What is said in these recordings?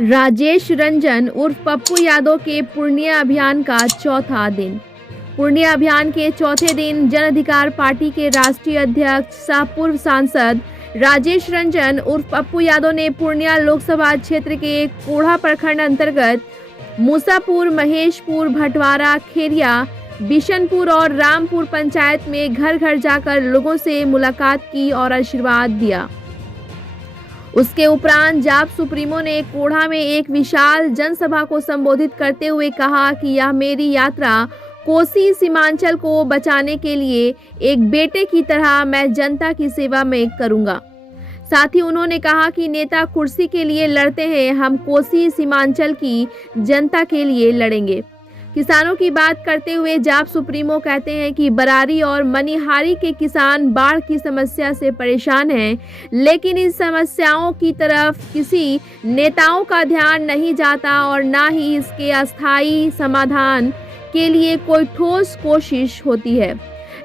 राजेश रंजन उर्फ पप्पू यादव के पूर्णिया अभियान का चौथा दिन। पूर्णिया अभियान के चौथे दिन जन अधिकार पार्टी के राष्ट्रीय अध्यक्ष सह पूर्व सांसद राजेश रंजन उर्फ पप्पू यादव ने पूर्णिया लोकसभा क्षेत्र के कोढ़ा प्रखंड अंतर्गत मूसापुर, महेशपुर, भटवारा, खेरिया, बिशनपुर और रामपुर पंचायत में घर घर जाकर लोगों से मुलाकात की और आशीर्वाद दिया। उसके उपरांत जाप सुप्रीमो ने कोढ़ा में एक विशाल जनसभा को संबोधित करते हुए कहा कि यह मेरी यात्रा कोसी सीमांचल को बचाने के लिए एक बेटे की तरह मैं जनता की सेवा में करूंगा। साथ ही उन्होंने कहा कि नेता कुर्सी के लिए लड़ते हैं, हम कोसी सीमांचल की जनता के लिए लड़ेंगे। किसानों की बात करते हुए जाप सुप्रीमो कहते हैं कि बरारी और मनिहारी के किसान बाढ़ की समस्या से परेशान हैं, लेकिन इन समस्याओं की तरफ किसी नेताओं का ध्यान नहीं जाता और ना ही इसके अस्थायी समाधान के लिए कोई ठोस कोशिश होती है।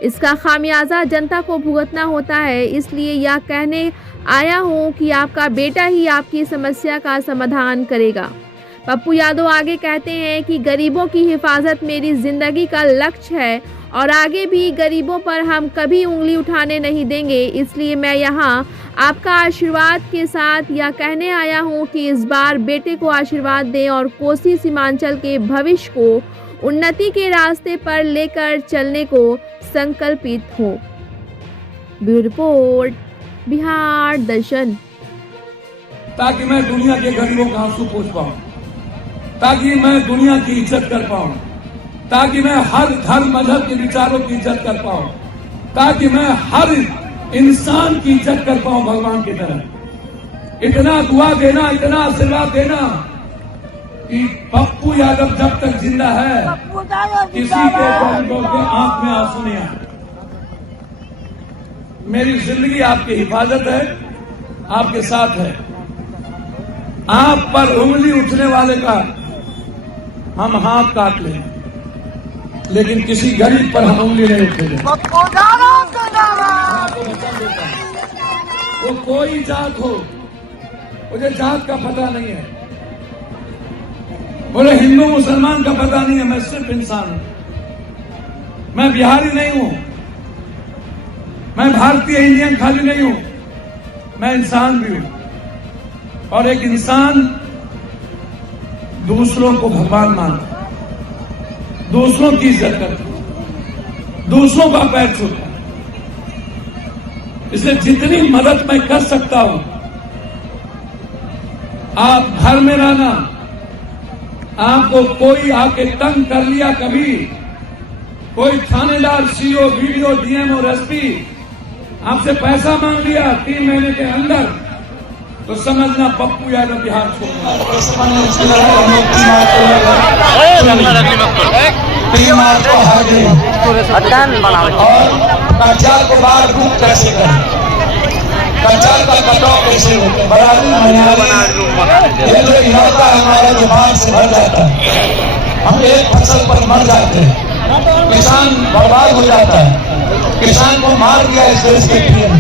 इसका खामियाजा जनता को भुगतना होता है। इसलिए यह कहने आया हूँ कि आपका बेटा ही आपकी समस्या का समाधान करेगा। पप्पू यादव आगे कहते हैं कि गरीबों की हिफाजत मेरी जिंदगी का लक्ष्य है और आगे भी गरीबों पर हम कभी उंगली उठाने नहीं देंगे। इसलिए मैं यहाँ आपका आशीर्वाद के साथ यह कहने आया हूँ कि इस बार बेटे को आशीर्वाद दें और कोसी सीमांचल के भविष्य को उन्नति के रास्ते पर लेकर चलने को संकल्पित हो। ब्यूरो रिपोर्ट, बिहार दर्शन। ताकि मैं दुनिया के गरीबों का आंसू पोंछ पाऊं, ताकि मैं दुनिया की इज्जत कर पाऊं, ताकि मैं हर धर्म मजहब के विचारों की इज्जत कर पाऊं, ताकि मैं हर इंसान की इज्जत कर पाऊं भगवान की तरह। इतना दुआ देना, इतना आशीर्वाद देना कि पप्पू यादव जब तक जिंदा है किसी के आंख में आंसू नहीं आए। मेरी जिंदगी आपकी हिफाजत है, आपके साथ है। आप पर उंगली उठने वाले का हम हाथ काट लें, लेकिन किसी गरीब पर हम उंगली नहीं उठेंगे। वो कोई जात हो, मुझे जात का पता नहीं है, मुझे हिंदू मुसलमान का पता नहीं है, मैं सिर्फ इंसान हूं। मैं बिहारी नहीं हूं, मैं भारतीय इंडियन खाली नहीं हूं, मैं इंसान भी हूं। और एक इंसान दूसरों को भगवान मानता, दूसरों की इज्जत करता, दूसरों का पैर छूता। इसलिए जितनी मदद मैं कर सकता हूं, आप घर में रहना। आपको कोई आके तंग कर लिया, कभी कोई थानेदार, सीओ, वीडियो, डीएम और एसपी आपसे पैसा मांग लिया 3 महीने के अंदर, तो समझना पप्पू यादव बिहार छोड़ना। और कंचाल को बाहर रूप कैसे करें, कंचाल का कटाव कैसे हो, बरारी ये जो इलाका हमारा जो बाढ़ से भर जाता है, हम एक फसल पर मर जाते हैं, किसान बर्बाद हो जाता है, किसान को मार दिया इस देश के पीएम।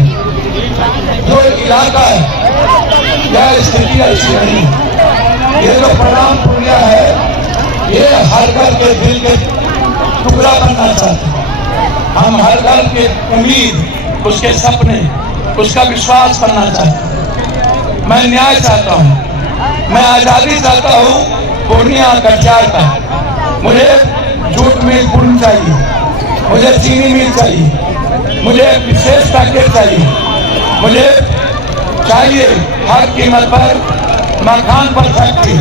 जो इलाका है यह स्थिति अच्छी नहीं है। ये जो परिणाम पूर्णिया है, ये हर घर के दिल के टुकड़ा बनना चाहते हैं। हम हर घर के उम्मीद, उसके सपने, उसका विश्वास करना चाहते हैं। मैं न्याय चाहता हूँ, मैं आजादी चाहता हूँ पूर्णिया कंचाल का। मुझे जूट मिल पूर्ण चाहिए, मुझे चीनी मिल चाहिए, मुझे विशेष पैकेज चाहिए, मुझे चाहिए हर कीमत पर मकान पर फैक्ट्री।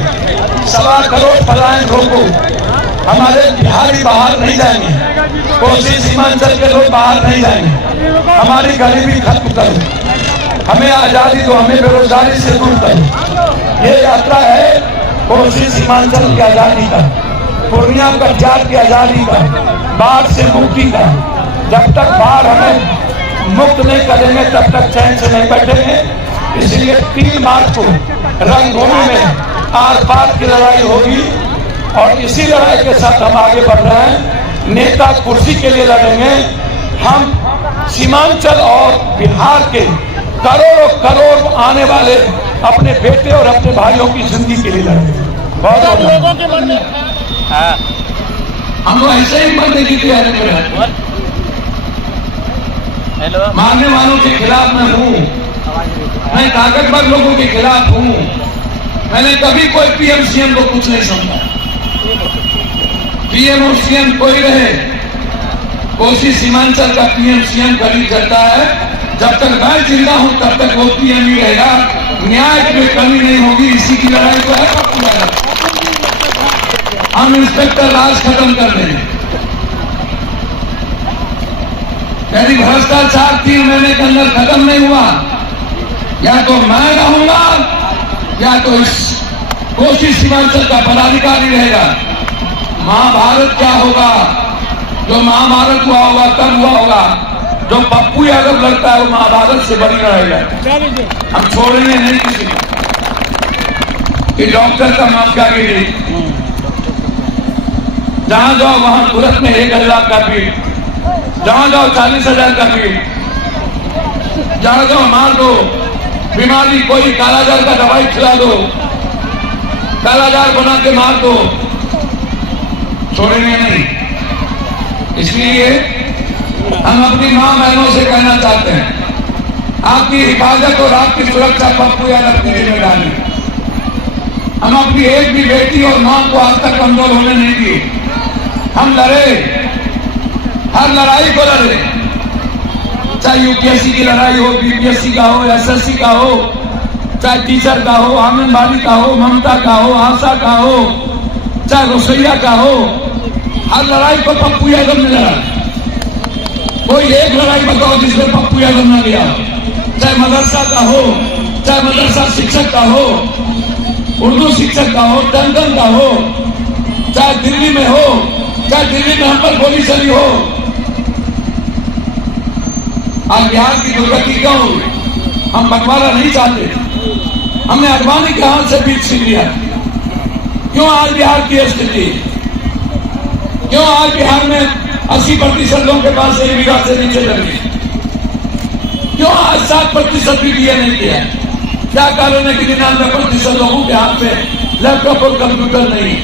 1.25 करोड़ पलायन रोको। हमारे बिहारी बाहर नहीं जाएंगे, कोसी सीमांचल के लोग बाहर नहीं जाएंगे। हमारी गरीबी खत्म करो, हमें आजादी दो, हमें बेरोजगारी से दूर करो। ये यात्रा है कोसी सीमांचल की आजादी का, पूर्णिया कंचाल की आजादी का, बाढ़ से मुक्ति का। जब तक बाढ़ हमें मुक्त नहीं करेंगे तब तक चैन से नहीं बैठेंगे। इसलिए 3 मार्च को रंगभूमि में आर पार की लड़ाई होगी और इसी लड़ाई के साथ हम आगे बढ़ रहे हैं। नेता कुर्सी के लिए लड़ेंगे, हम सीमांचल और बिहार के करोड़ों करोड़ आने वाले अपने बेटे और अपने भाइयों की जिंदगी के लिए लड़े। बहुत लोगों के मन में हम लोग ऐसे ही मरने की तैयारी कर रहे हैं। मारने वालों के खिलाफ मैं हूं, मैं ताकतवर लोगों के खिलाफ हूं। मैंने कभी कोई पीएम सीएम को कुछ नहीं समझा। पीएम और सीएम कोई रहे, कोसी सीमांचल का पीएम सीएम खरीद करता है। जब तक मैं जिंदा हूं तब तक वो पीएम ही रहेगा। न्याय में कमी नहीं होगी। इसी की लड़ाई तो है। हम इंस्पेक्टर राज खत्म कर देंगे। यदि भ्रष्टाचार 3 महीने के अंदर खत्म नहीं हुआ, या तो मैं रहूंगा या तो इस कोसी सीमांचल का पदाधिकारी रहेगा। महाभारत क्या होगा? जो महाभारत हुआ होगा तब हुआ होगा। जो पप्पू यादव लड़ता है वो महाभारत से बड़ी लड़ाई है। हम छोड़ेंगे नहीं किसी को। कि डॉक्टर का माफियागिरी, जहां जाओ वहां तुरंत में 1 लाख का बिल, जहां जाओ 40,000 का बिल, जहां जाओ मार दो। बीमारी कोई कालाजार का दवाई खिला दो, कालाजार बना के मार दो, छोड़ेंगे नहीं। इसलिए हम अपनी मां बहनों से कहना चाहते हैं, आपकी हिफाजत और आपकी सुरक्षा पप्पू यादव की जिम्मेदारी। हम अपनी एक भी बेटी और मां को आज तक कमजोर होने नहीं दिए। हम लड़े, हर लड़ाई को लड़े, चाहे यूपीएससी की लड़ाई हो, बीपीएससी का हो, एसएससी का हो, चाहे टीचर का हो, आंगनबाड़ी का हो, ममता का हो, आशा का हो, चाहे रसोईया का हो, हर लड़ाई को पप्पू यादव ने लड़ा। कोई एक लड़ाई बताओ जिसमें पप्पू यादव न लिया। चाहे मदरसा का हो, चाहे मदरसा शिक्षक का हो, उर्दू शिक्षक का हो, टंडन का हो, चाहे दिल्ली में हो, चाहे दिल्ली में हम पर गोली चली हो। आज बिहार की दुर्गति क्यों हुई? हम बंटवारा नहीं चाहते। हमने अडवाणी के हाथ से बीच छीन लिया। क्यों आज बिहार की स्थिति? क्यों आज बिहार में 80% लोगों के पास 1 बीघा से नीचे लगी? क्यों आज 7% भी दिया नहीं किया? क्या कारण है कि 99% लोगों के हाथ में लैपटॉप और कंप्यूटर नहीं?